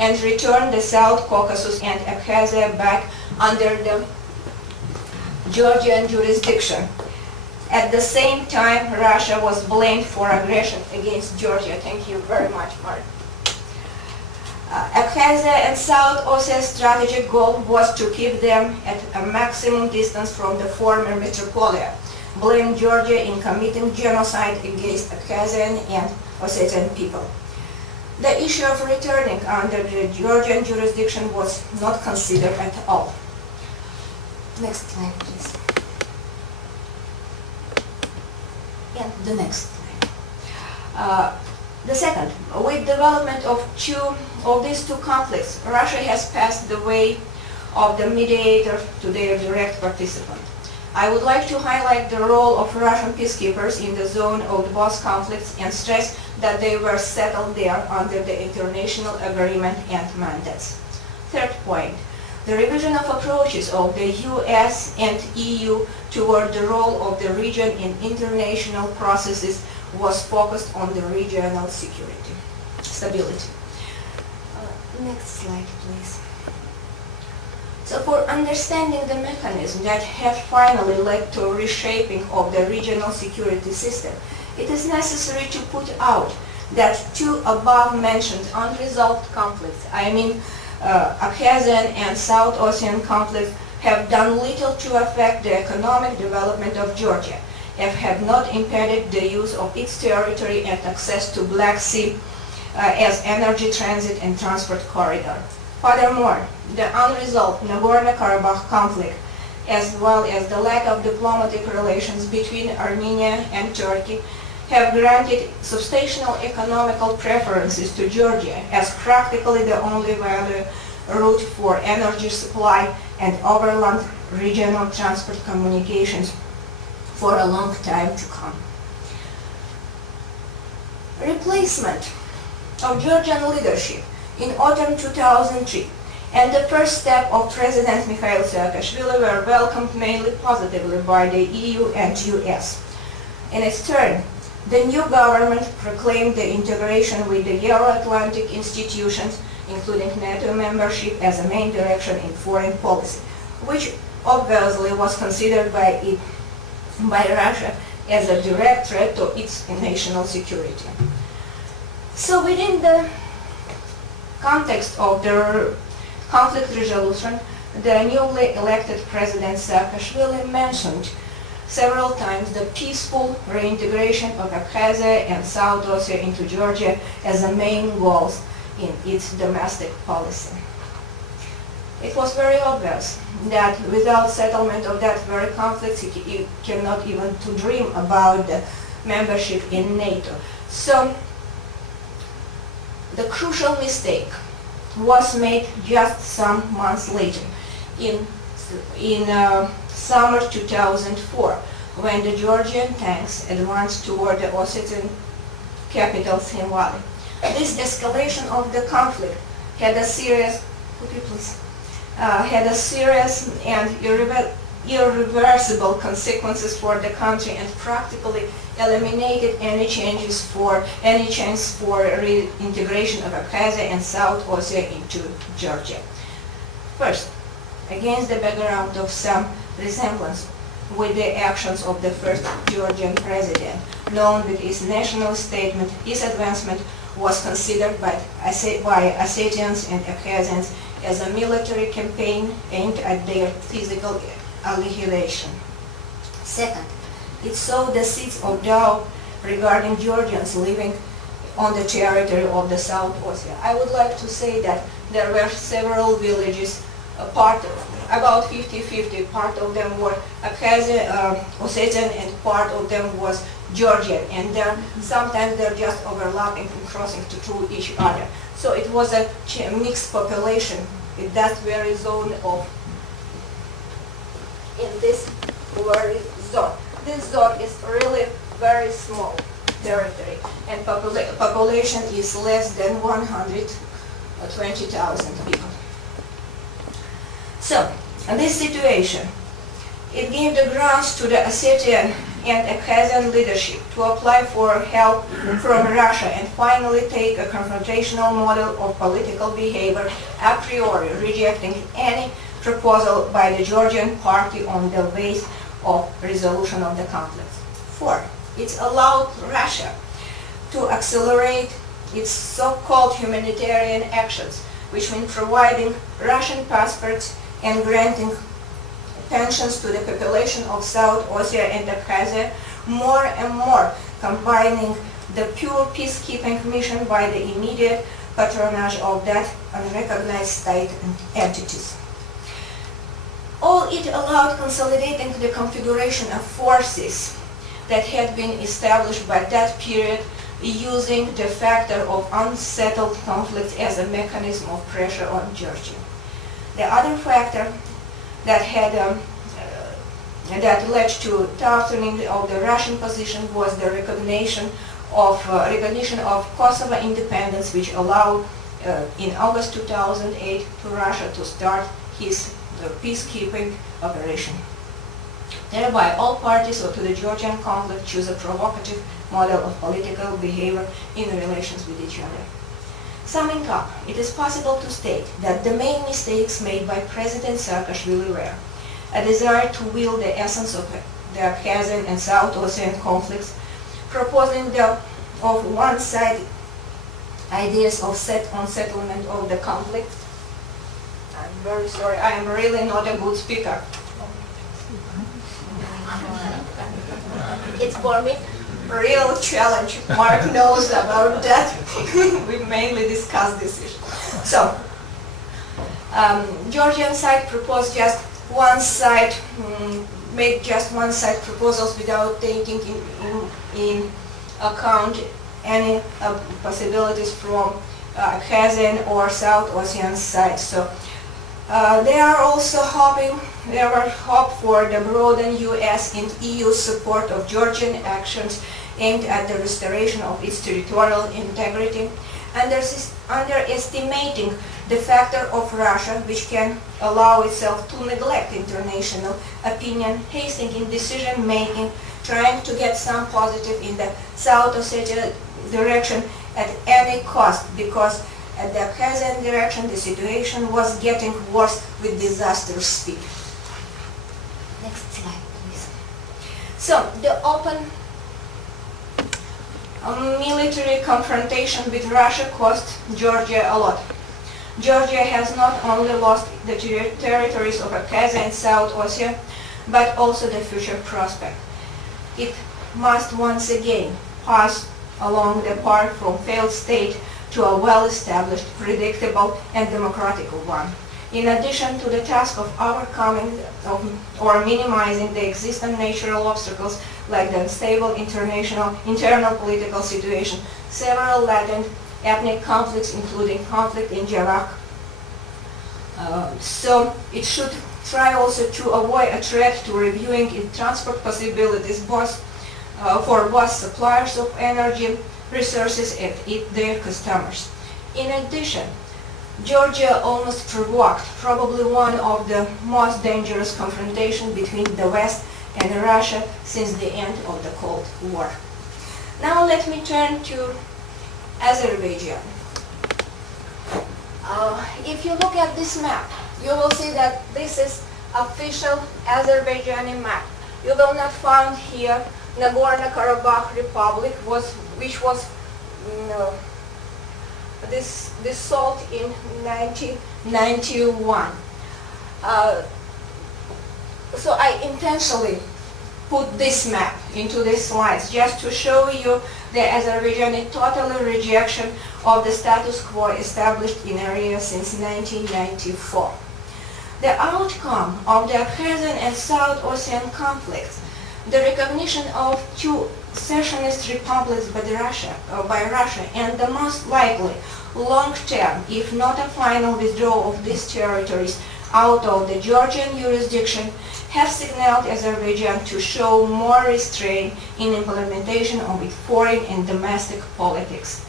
and returned the South Caucasus and Abkhazia back under the Georgian jurisdiction. At the same time, Russia was blamed for aggression against Georgia. Thank you very much, Mark. Abkhazia and South Ossetia's strategic goal was to keep them at a maximum distance from the former metropolia, blame Georgia in committing genocide against Abkhazian and Ossetian people. The issue of returning under the Georgian jurisdiction was not considered at all. Next slide, please. And the next slide. The second, with development of these two conflicts, Russia has passed the way of the mediator to their direct participant. I would like to highlight the role of Russian peacekeepers in the zone of both conflicts and stress that they were settled there under the international agreement and mandates. Third point, the revision of approaches of the US and EU toward the role of the region in international processes was focused on the regional stability. Next slide, please. So for understanding the mechanism that have finally led to reshaping of the regional security system, it is necessary to put out that two above-mentioned unresolved conflicts, Abkhazian and South Ossetian conflicts, have done little to affect the economic development of Georgia, and have not impeded the use of its territory and access to Black Sea as energy transit and transport corridor. Furthermore, the unresolved Nagorno-Karabakh conflict, as well as the lack of diplomatic relations between Armenia and Turkey, have granted substantial economical preferences to Georgia as practically the only valid route for energy supply and overland regional transport communications for a long time to come. Replacement of Georgian leadership in autumn 2003 and the first step of President Mikhail Saakashvili were welcomed mainly positively by the EU and US. In its turn, the new government proclaimed the integration with the Euro-Atlantic institutions, including NATO membership, as a main direction in foreign policy, which obviously was considered by Russia as a direct threat to its national security. So within the context of the conflict resolution, the newly elected President Saakashvili mentioned several times the peaceful reintegration of Abkhazia and South Ossetia into Georgia as the main goals in its domestic policy. It was very obvious that without settlement of that very conflict, you cannot even to dream about the membership in NATO. So the crucial mistake was made just some months later, in summer 2004, when the Georgian tanks advanced toward the Ossetian capital, Thin-Valley. This escalation of the conflict had a serious, and irreversible consequences for the country and practically eliminated any chance for reintegration of Abkhazia and South Ossetia into Georgia. First, against the background of some resemblance with the actions of the first Georgian president, known with his national statement, his advancement was considered by Ossetians and Abkhazians as a military campaign aimed at their physical annihilation. Second, it sowed the seeds of doubt regarding Georgians living on the territory of the South Ossetia. I would like to say that there were several villages, about 50-50, part of them were Ossetian and part of them was Georgian, and sometimes they're just overlapping and crossing through each other. So it was a mixed population in that very zone in this very zone. This zone is really very small territory, and population is less than 120,000 people. So, in this situation, it gave the grounds to the Ossetian and Abkhazian leadership to apply for help from Russia and finally take a confrontational model of political behavior, a priori rejecting any proposal by the Georgian party on the ways of resolution of the conflict. 4. It allowed Russia to accelerate its so-called humanitarian actions, which mean providing Russian passports and granting pensions to the population of South Ossetia and Abkhazia, more and more combining the pure peacekeeping mission by the immediate patronage of that unrecognized state entities. All it allowed consolidating the configuration of forces that had been established by that period using the factor of unsettled conflicts as a mechanism of pressure on Georgia. The other factor that led to toughening of the Russian position was the recognition of Kosovo independence, which allowed in August 2008 to Russia to start his peacekeeping operation. Thereby, all parties to the Georgian conflict choose a provocative model of political behavior in relations with each other. Summing up, it is possible to state that the main mistakes made by President Saakashvili were a desire to wield the essence of the Abkhazian and South Ossetian conflicts, proposing of one-sided ideas of settlement of the conflict. I'm very sorry, I am really not a good speaker. It's for me real challenge. Mark knows about that. We mainly discuss this issue. So, Georgian side proposed just one side, made just one side proposals without taking in account any possibilities from Abkhazian or South Ossetian side. So, they were hope for the broadened US and EU support of Georgian actions aimed at the restoration of its territorial integrity, underestimating the factor of Russia, which can allow itself to neglect international opinion, hasting in decision-making, trying to get some positive in the South Ossetia direction at any cost, because at the Abkhazian direction the situation was getting worse with disastrous speed. Next slide, please. So, the open military confrontation with Russia cost Georgia a lot. Georgia has not only lost the territories of Abkhazia and South Ossetia, but also the future prospect. It must once again pass along the path from failed state to a well-established, predictable, and democratic one. In addition to the task of overcoming or minimizing the existing natural obstacles like the unstable internal political situation, several latent ethnic conflicts, including conflict in Iraq. So it should try also to avoid a threat to reviewing its transport possibilities for both suppliers of energy resources and their customers. In addition, Georgia almost provoked probably one of the most dangerous confrontations between the West and Russia since the end of the Cold War. Now let me turn to Azerbaijan. If you look at this map, you will see that this is official Azerbaijani map. You will not find here Nagorno-Karabakh Republic, which was dissolved in 1991. So I intentionally put this map into these slides just to show you the Azerbaijani total rejection of the status quo established in area since 1994. The outcome of the Abkhazian and South Ossetian conflicts, the recognition of two secessionist republics by Russia, and the most likely long-term, if not a final withdrawal of these territories out of the Georgian jurisdiction, have signaled Azerbaijan to show more restraint in implementation of its foreign and domestic politics.